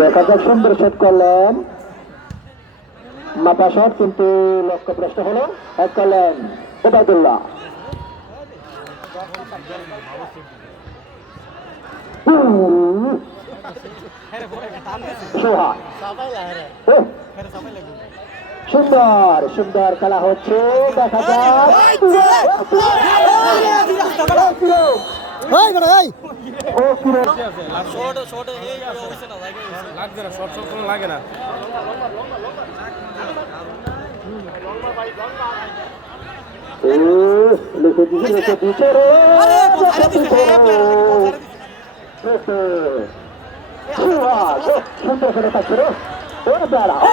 দেখা যাক সুন্দর শট করলেন। মাথা শট কিন্তু লক্ষ্য প্রশ্ন হলো। এক করলেন ওবায়দুল্লাহ। সুন্দর সুন্দর খেলা হচ্ছে। দেখা যাক। ও, কিরণ। লাগছে না শর্ট শর্ট কোনো লাগে না ও, দিছে রে। লিখে দিছে রে। সোহাগ, ও, সুন্দর করে ও বেড়া ও,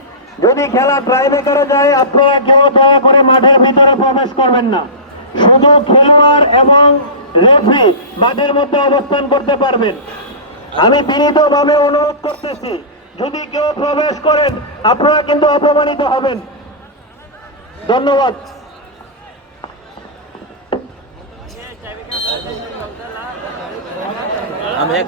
যদি খেলা ড্রাইভে করে যায়, আপনারা কেউ দয়া করে মাঠের ভিতরে প্রবেশ করবেন না। শুধু খেলোয়াড় এবং রেফরি মাঠের মধ্যে অবস্থান করতে পারবেন। আমি বিনীতভাবে অনুরোধ করতেছি, যদি কেউ প্রবেশ করেন, আপনারা কিন্তু অপমানিত হবেন। ধন্যবাদ। আমি এক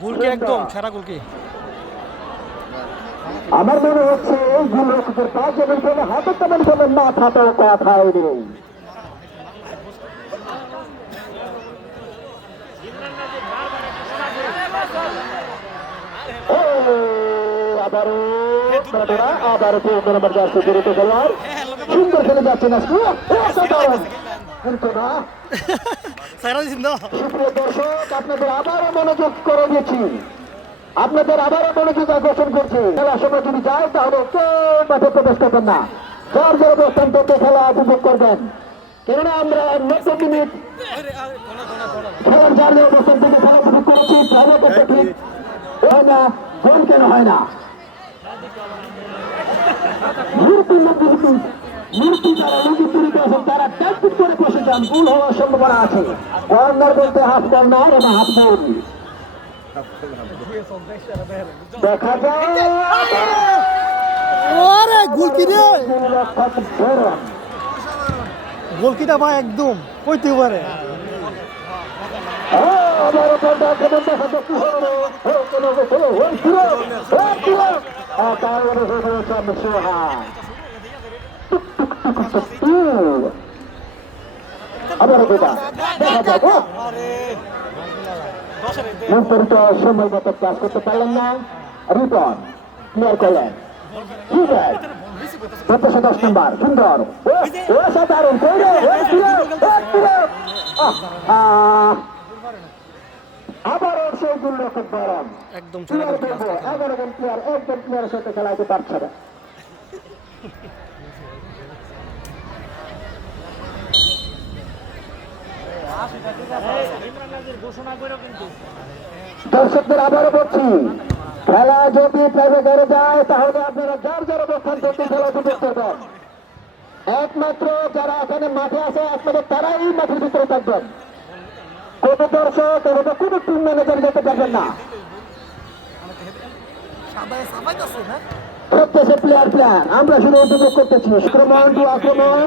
গুলকে একদম সেরা গুলকে। আমার মনে হচ্ছে এইগুলো পা যেমন কোনো হাতে তেমন কোনো মাথাতেও কথাই নেই ও, আবারও ব্যাটারা, আবারও চৌদ্দ নম্বর জার্সি দ্রুত খেলোয়াড়। সুন্দর খেলে দর্শক আপনাদের আবারও মনোযোগ করে আপনাদের আবারও মনোযোগ আকর্ষণ করছি। খেলার সময় যদি যায় তাহলে কেউ মাঠে প্রবেশ করবেন না। যার যে অবস্থান থেকে খেলা উপভোগ করবেন। কেননা আমরা নব্বই মিনিট খেলার যার অবস্থান থেকে খেলা উপভোগ করেছি খেলা করতে ঠিক হয় না গোল কেন হয় না? মূর্তি মূর্তি মূর্তি যারা তারা ট্যাকটিক করে বসে যান ভুল হওয়ার সম্ভাবনা আছে। কর্নার বলতে হাফ কর্নার এবং হাফ দেখা যায় ওরে গুলকি রে। ভাই একদম কইতে পারে। হ্যাঁ, বলটা কেমন দেখা যাচ্ছে টুক, টুক, টুক। আবারও বেটা, দেখা যাক, ও। সময় মতো ক্লাস করতে পারলেন না রিপন ক্লিয়ার করলেন সুন্দর ও সাধারণ কইরে, ও ফিরে, ও ফিরে। আহ, আহ। আবারও সেই গুল্লকের গরম একদম সেরা প্লেয়ার গুলকি দেখব এগারো জন প্লেয়ার একজন প্লেয়ারের সাথে খেলাইতে পারছে না। দর্শকদের আবারও বলছি খেলা যদি প্রাইভেট যায় তাহলে আপনারা যার যার অবস্থান থেকে খেলা উপভোগ করবেন একমাত্র যারা এখানে মাঠে আছে একমাত্র তারাই মাঠের ভিতরে থাকবেন। কোনো দর্শক অথবা কোনো টিম ম্যানেজার যেতে পারবেন না। প্রত্যেকে প্লেয়ার প্লেয়ার আমরা শুধু উপভোগ করতেছি। আক্রমণ টু আক্রমণ।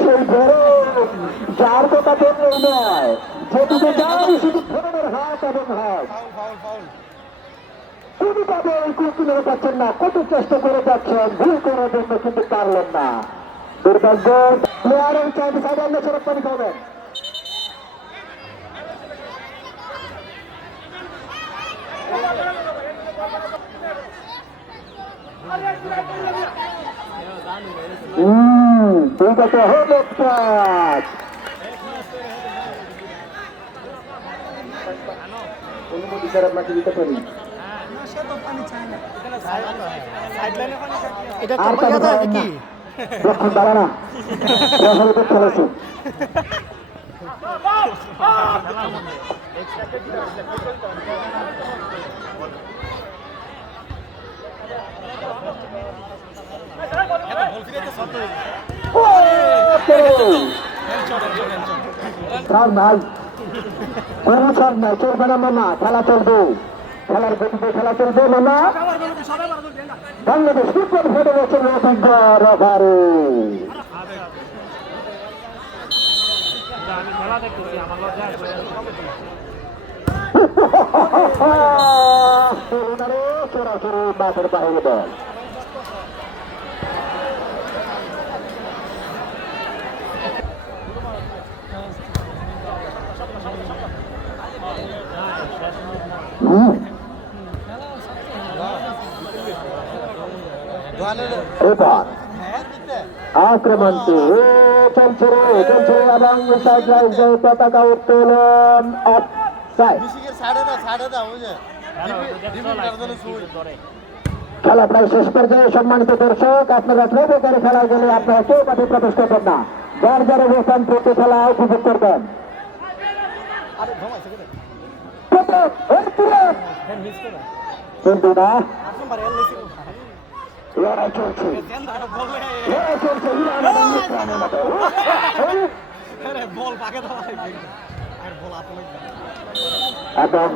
সেই বড় যার কথা বললেই নয়। যেদিকে যাই শুধু ধরনের হাত এবং হাত কোনোভাবে ওই কুস্তি মেরে পাচ্ছেন না কত চেষ্টা করে যাচ্ছেন ভুল করার জন্য কিন্তু পারলেন না। দুর্ভাগ্য প্লেয়ারের চাইতে সাইড সড়ক পানি খাবেন আছে হলুদ কাজ অনুমতি স্যার আপনাকে দিতে পারি? এটা আর তোমার কাছে কি? না। যখন দাঁড়া না। হলুদ খেলেছে স্যার নাই কোনো স্যার নাই চলবে না মামা খেলা চলবে। খেলার গতিতে খেলা চলবে মামা। বাংলাদেশ ফুটবল ফেডারেশনের অভিজ্ঞ সরাসরি মাঠের বাইরে বল। এবার আক্রমণটি চলছে চলছে এবং পতাকা উত্তোলন খেলা প্রায় শেষ পর্যায়ে সম্মানিত দর্শক, আপনারা ট্রেনে করে খেলা গেলে আপনারা কেউ মাঠে প্রবেশ করবেন না। যার যার অবস্থান প্রতি খেলা উপভোগ করবেন। কিন্তু না। লড়াই চলছে। লড়াই এবং